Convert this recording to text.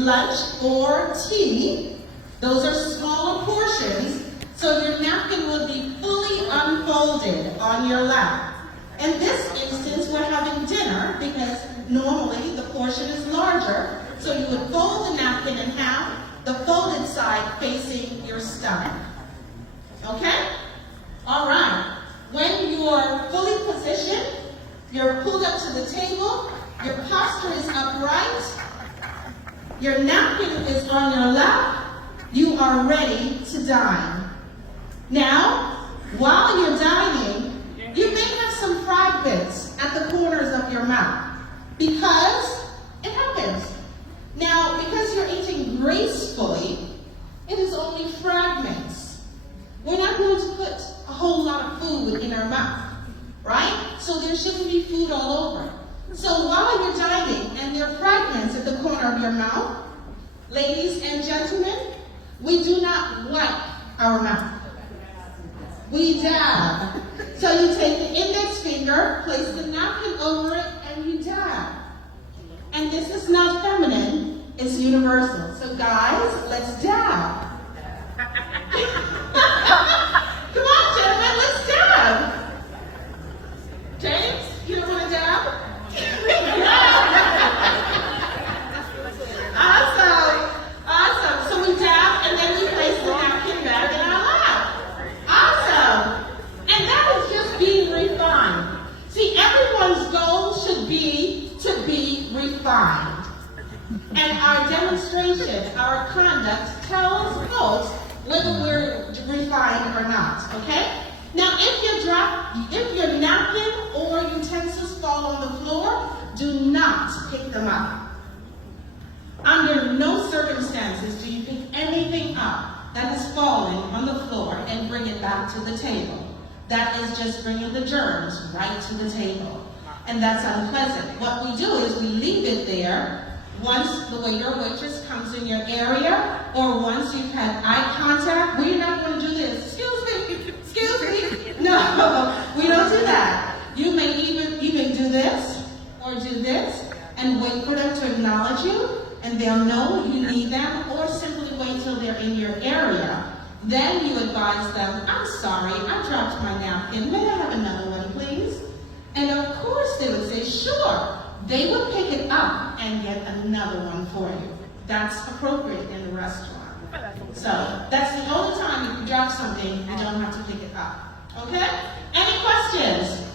lunch or tea. Those are smaller portions, so your napkin will be fully unfolded on your lap. In this instance, we're having dinner because normally the portion is larger, so you would fold the napkin in half, the folded side facing your stomach. Okay? All right. When you are fully positioned, you're pulled up to the table, your posture is upright, your napkin is on your lap, you are ready to dine. Now, while you're dining, you may have some fragments at the corners of your mouth because it happens. Now, because you're eating gracefully, it is only fragments. We're not going to put a whole lot of food in our mouth, right? So there shouldn't be food all over. So while you're dining and there are fragments at the corner of your mouth, ladies and gentlemen, we do not wipe our mouth. We dab. So you take the index finger, place the napkin over it, and you dab. And this is not feminine, it's universal. So guys, let's dab. Come on, gentlemen, let's dab. James, you don't want to dab? Awesome. So we dab, and then we place the napkin back in our lap. Awesome. And that is just being refined. See, everyone's goal should be to be refined. And our demonstration, our conduct tells folks whether we're refined or not, okay? Now, if your napkin or utensils fall on the floor, do not pick them up. Under no circumstances do you pick anything up that has fallen on the floor and bring it back to the table. That is just bringing the germs right to the table. And that's unpleasant. What we do is we leave it there once the waiter or waitress comes in your area, or once you've had eye contact. We're not going to do this. Excuse me. No, we don't do that. You may even do this or do this and wait for them to acknowledge you, and they'll know you need them, or simply wait till they're in your area. Then you advise them, I'm sorry, I dropped my napkin. May I have another one, please? And of course they would say, sure. They would pick it up and get another one for you. That's appropriate in the restaurant. So that's the only time if you drop something, you don't have to pick it up. Okay? Any questions?